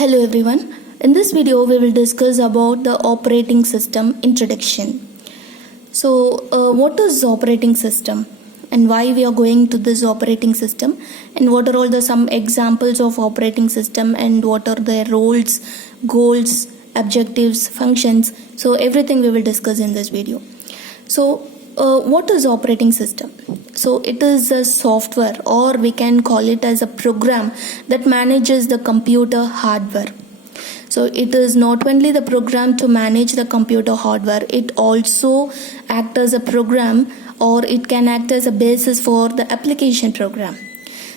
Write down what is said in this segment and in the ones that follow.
Hello everyone. In this video we will discuss about the operating system introduction. What is operating system and why we are going to this operating system, and what are all the some examples of operating system and what are their roles, goals, objectives, functions. So everything we will discuss in this video. What is operating system? So it is a software, or we can call it as a program that manages the computer hardware. So it is not only the program to manage the computer hardware, it also acts as a program, or it can act as a basis for the application program.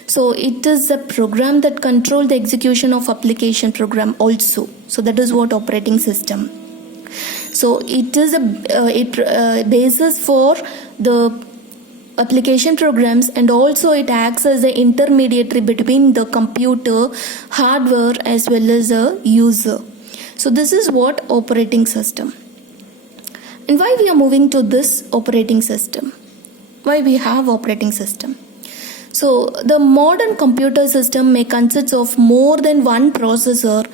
So it is a program that controls the execution of application program also. So that is what operating system. So it is a basis for the application programs, and also it acts as the intermediary between the computer hardware as well as a user. So this is what operating system. And why we are moving to this operating system? Why we have operating system? So the modern computer system may consist of more than one processor,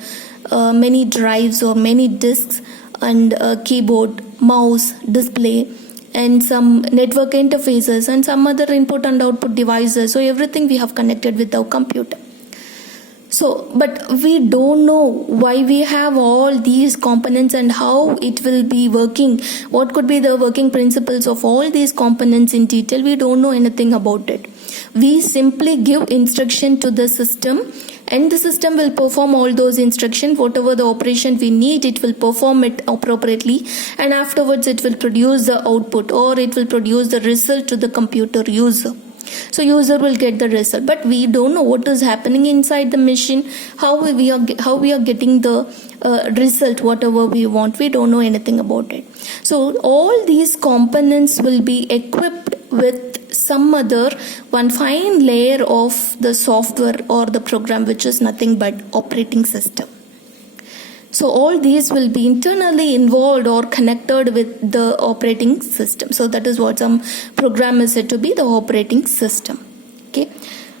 many drives or many disks, and a keyboard, mouse, display, and some network interfaces and some other input and output devices. So everything we have connected with our computer. But we don't know why we have all these components and how it will be working. What could be the working principles of all these components in detail? We don't know anything about it. We simply give instruction to the system, and the system will perform all those instructions. Whatever the operation we need, it will perform it appropriately, and afterwards it will produce the output, or it will produce the result to the computer user. So user will get the result, but we don't know what is happening inside the machine, how we are getting the result, whatever we want. We don't know anything about it. So all these components will be equipped with some other one fine layer of the software or the program, which is nothing but operating system. So all these will be internally involved or connected with the operating system. So that is what some program is said to be the operating system. Okay.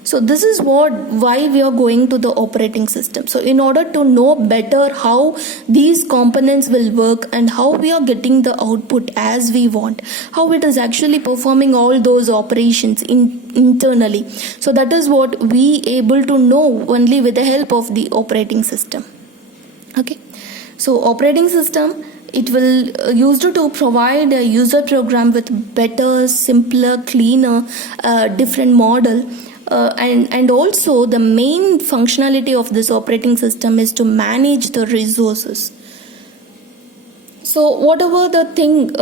So this is why we are going to the operating system. So in order to know better how these components will work and how we are getting the output as we want, how it is actually performing all those operations internally. So that is what we able to know only with the help of the operating system. Okay. So operating system, it will used to provide a user program with better, simpler, cleaner, different model. And also the main functionality of this operating system is to manage the resources. So whatever the thing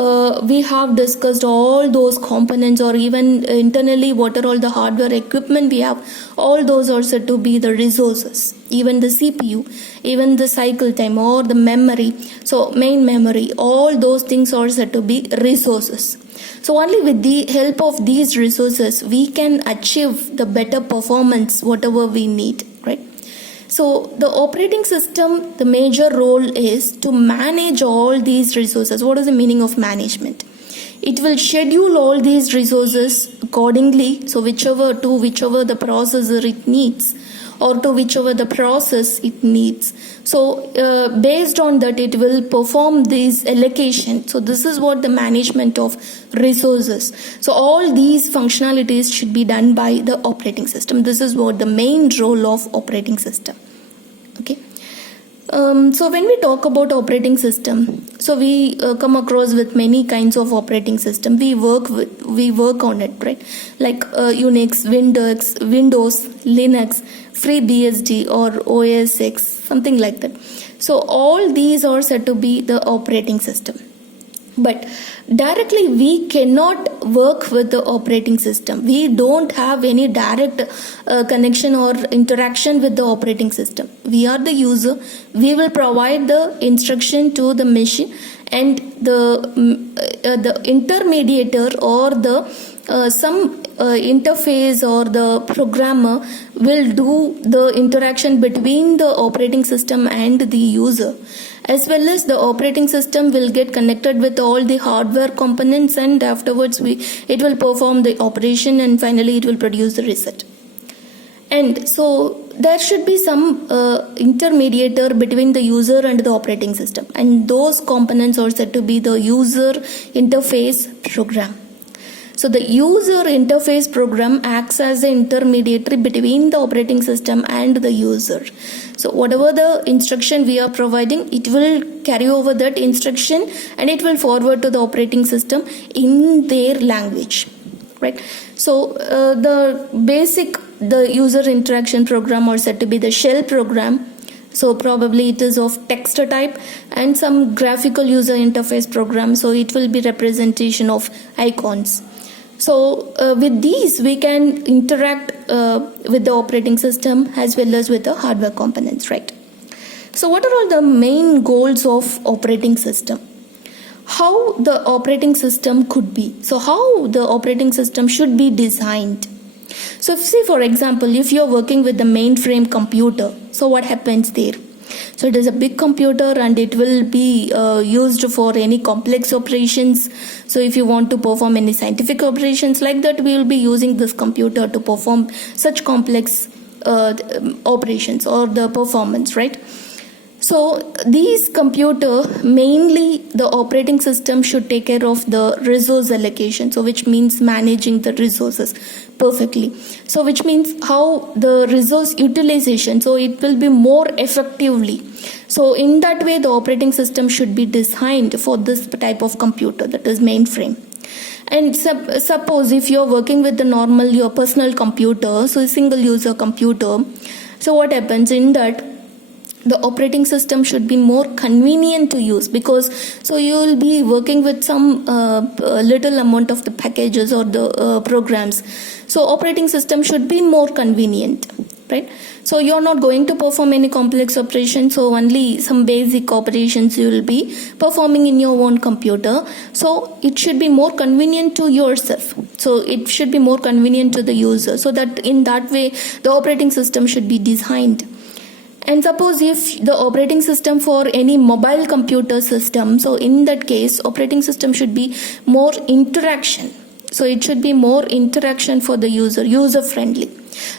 we have discussed, all those components, or even internally what are all the hardware equipment we have, all those are said to be the resources. Even the CPU, even the cycle time or the memory, so main memory, all those things are said to be resources. So only with the help of these resources we can achieve the better performance whatever we need, right? So the operating system, the major role is to manage all these resources. What is the meaning of management? It will schedule all these resources accordingly, so whichever the processor it needs, or to whichever the process it needs. So based on that it will perform this allocation. So this is what the management of resources. So all these functionalities should be done by the operating system. This is what the main role of operating system. Okay. So when we talk about operating system, so we come across with many kinds of operating system. We work on it, right? Like Unix, Windows, Linux, FreeBSD or OS X, something like that. So all these are said to be the operating system. But directly we cannot work with the operating system. We don't have any direct connection or interaction with the operating system. We are the user. We will provide the instruction to the machine, and the intermediator or the some interface or the programmer will do the interaction between the operating system and the user, as well as the operating system will get connected with all the hardware components, and afterwards it will perform the operation, and finally it will produce the result. And so there should be some intermediator between the user and the operating system, and those components are said to be the user interface program. So the user interface program acts as an intermediary between the operating system and the user. So whatever the instruction we are providing, it will carry over that instruction and it will forward to the operating system in their language, right? So the user interaction program are said to be the shell program. So probably it is of text type, and some graphical user interface program, so it will be representation of icons. So with these we can interact with the operating system as well as with the hardware components, right? So what are all the main goals of operating system? How the operating system could be. So how the operating system should be designed. So say for example, if you're working with the mainframe computer, so what happens there? So it is a big computer and it will be used for any complex operations. So if you want to perform any scientific operations like that, we will be using this computer to perform such complex operations or the performance, right? So these computer, mainly the operating system should take care of the resource allocation, so which means managing the resources perfectly. So which means how the resource utilization, so it will be more effectively. So in that way the operating system should be designed for this type of computer, that is mainframe. And suppose if you're working with the normal, your personal computer, so a single user computer, so what happens in that, the operating system should be more convenient to use, because so you will be working with some little amount of the packages or the programs. So operating system should be more convenient, right? So you're not going to perform any complex operations, so only some basic operations you will be performing in your own computer. So it should be more convenient to yourself. So it should be more convenient to the user, so that in that way the operating system should be designed. And suppose if the operating system for any mobile computer system, so in that case operating system should be more interaction. So it should be more interaction for the user friendly.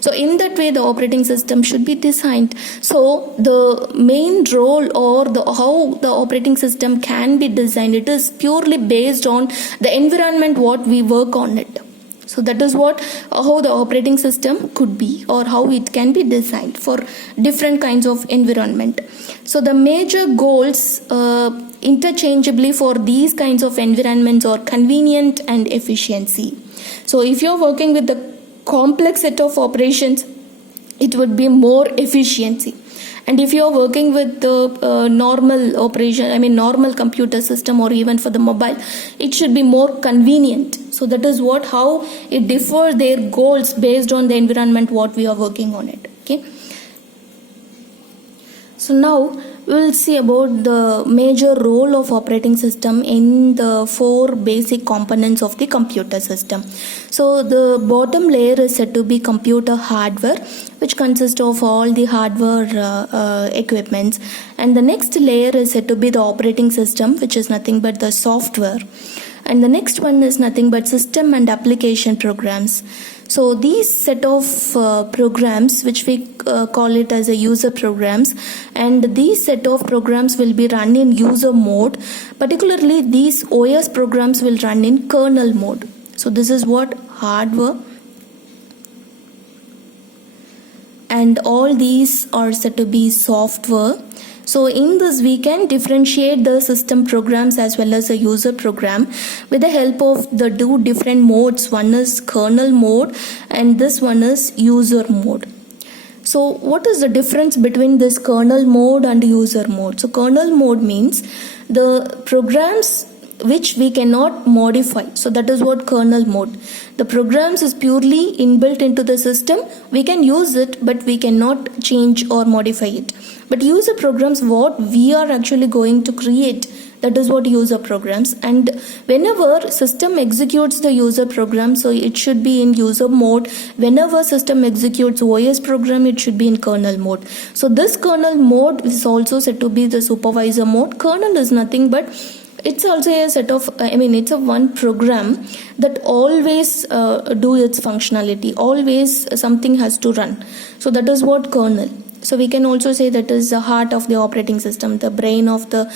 So in that way the operating system should be designed. So the main role or how the operating system can be designed, it is purely based on the environment what we work on it. So that is how the operating system could be, or how it can be designed for different kinds of environment. So the major goals interchangeably for these kinds of environments are convenient and efficiency. So if you're working with the complex set of operations, it would be more efficiency. And if you're working with the normal operation, normal computer system, or even for the mobile, it should be more convenient. So that is how it differs their goals based on the environment what we are working on it. Okay. So now we will see about the major role of operating system in the 4 basic components of the computer system. So the bottom layer is said to be computer hardware, which consists of all the hardware equipments, and the next layer is said to be the operating system, which is nothing but the software, and the next one is nothing but system and application programs. So these set of programs, which we call it as a user programs, and these set of programs will be run in user mode. Particularly these OS programs will run in kernel mode. So this is what hardware, and all these are said to be software. So in this we can differentiate the system programs as well as the user program with the help of the 2 different modes. One is kernel mode and this one is user mode. So what is the difference between this kernel mode and user mode? So kernel mode means the programs which we cannot modify. So that is what kernel mode. The programs is purely inbuilt into the system. We can use it, but we cannot change or modify it. But user programs, what we are actually going to create, that is what user programs. And whenever system executes the user program, so it should be in user mode. Whenever system executes OS program, it should be in kernel mode. So this kernel mode is also said to be the supervisor mode. Kernel is nothing but it's also a set of it's a one program that always do its functionality, always something has to run. So that is what kernel. So we can also say that is the heart of the operating system. The brain of the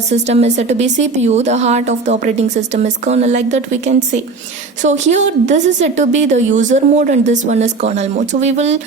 system is said to be CPU. The heart of the operating system is kernel, like that we can say. So here this is said to be the user mode and this one is kernel mode. So we will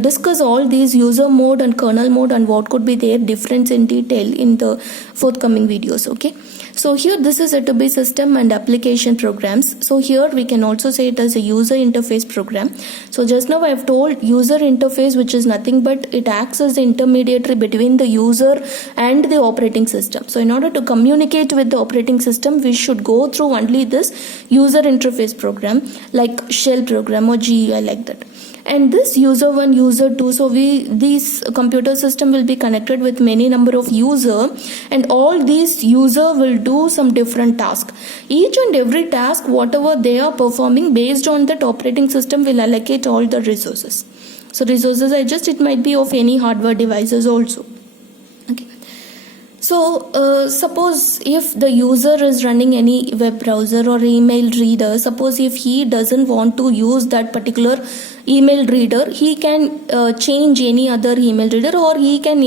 discuss all these user mode and kernel mode and what could be their difference in detail in the forthcoming videos. Okay. So here this is said to be system and application programs. So here we can also say it as a user interface program. So just now I have told user interface, which is nothing but it acts as the intermediary between the user and the operating system. So in order to communicate with the operating system, we should go through only this user interface program like shell program or GUI, like that. And this user 1, user 2, so these computer system will be connected with many number of user, and all these user will do some different task. Each and every task whatever they are performing, based on that operating system will allocate all the resources. So resources it might be of any hardware devices also. Okay. So suppose if the user is running any web browser or email reader, suppose if he doesn't want to use that particular email reader, he can change any other email reader, or he can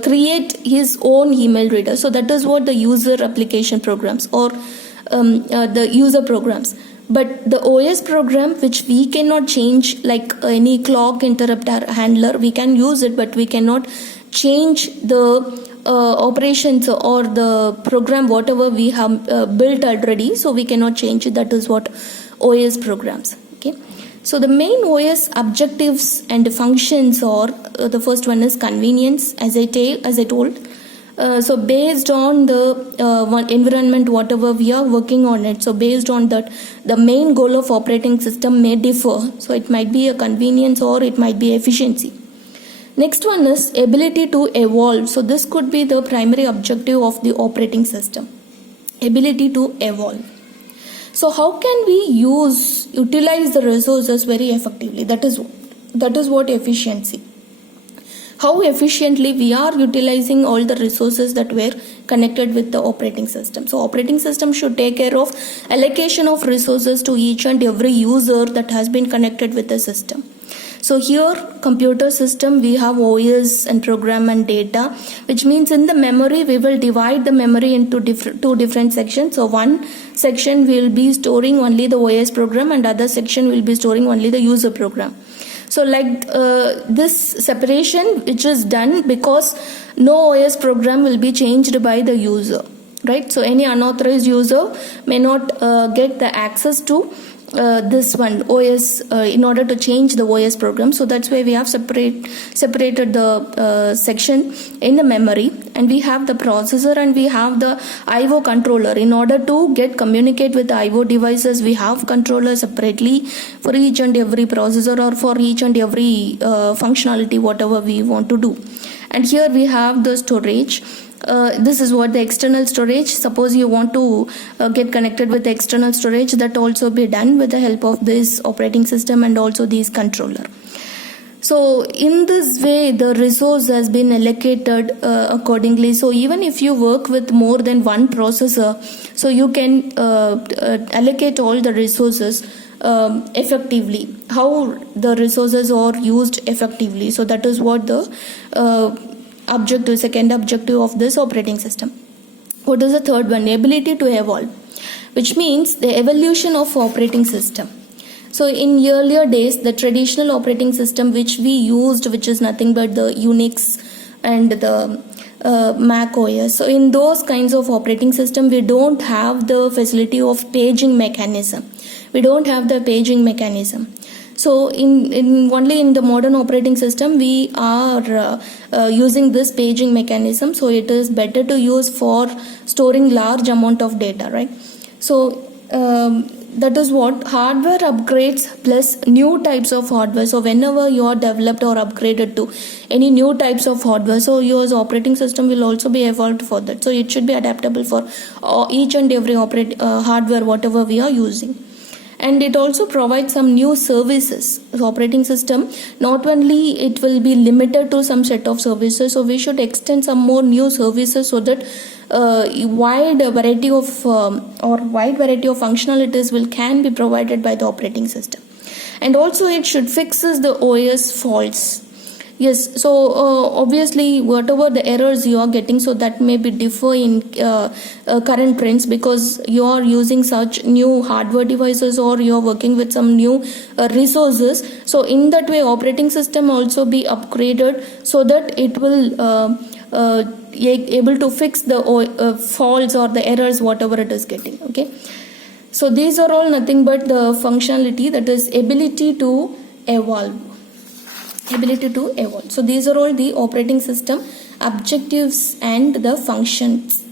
create his own email reader. So that is what the user application programs or the user programs. But the OS program, which we cannot change, like any clock interrupt handler, we can use it, but we cannot change the operations or the program whatever we have built already. So we cannot change it. That is what OS programs. Okay. So the main OS objectives and functions are the first one is convenience, as I told. So based on the one environment whatever we are working on it, so based on that the main goal of operating system may differ. So it might be a convenience or it might be efficiency. Next one is ability to evolve. So this could be the primary objective of the operating system, ability to evolve. So how can we utilize the resources very effectively? That is what efficiency. How efficiently we are utilizing all the resources that were connected with the operating system. So operating system should take care of allocation of resources to each and every user that has been connected with the system. So here computer system, we have OS and program and data, which means in the memory we will divide the memory into two different sections. So one section will be storing only the OS program and other section will be storing only the user program. So like this separation which is done because no OS program will be changed by the user, right? So any unauthorized user may not get the access to this one OS in order to change the OS program. So that's why we have separated the section in the memory, and we have the processor and we have the IO controller. In order to communicate with the IO devices, we have controllers separately for each and every processor or for each and every functionality whatever we want to do. And here we have the storage. This is what the external storage. Suppose you want to get connected with the external storage, that also be done with the help of this operating system and also these controller. So in this way the resource has been allocated accordingly. So even if you work with more than one processor, so you can allocate all the resources effectively. How the resources are used effectively. So that is what the second objective of this operating system. What is the third one? Ability to evolve, which means the evolution of operating system. So in earlier days, the traditional operating system which we used, which is nothing but the Unix and the Mac OS. So in those kinds of operating system, we don't have the facility of paging mechanism. So only in the modern operating system we are using this paging mechanism. So it is better to use for storing large amount of data, right? So that is what hardware upgrades plus new types of hardware. So whenever you are developed or upgraded to any new types of hardware, so your operating system will also be evolved for that. So it should be adaptable for each and every hardware whatever we are using. and it also provides some new services. So operating system, not only it will be limited to some set of services, so we should extend some more new services so that wide variety of functionalities can be provided by the operating system. And also it should fixes the OS faults. Yes, so obviously whatever the errors you are getting, so that may be differ in current trends, because you are using such new hardware devices or you are working with some new resources. So in that way operating system also be upgraded so that it will able to fix the faults or the errors whatever it is getting. Okay, so these are all nothing but the functionality, that is ability to evolve. So these are all the operating system objectives and the functions.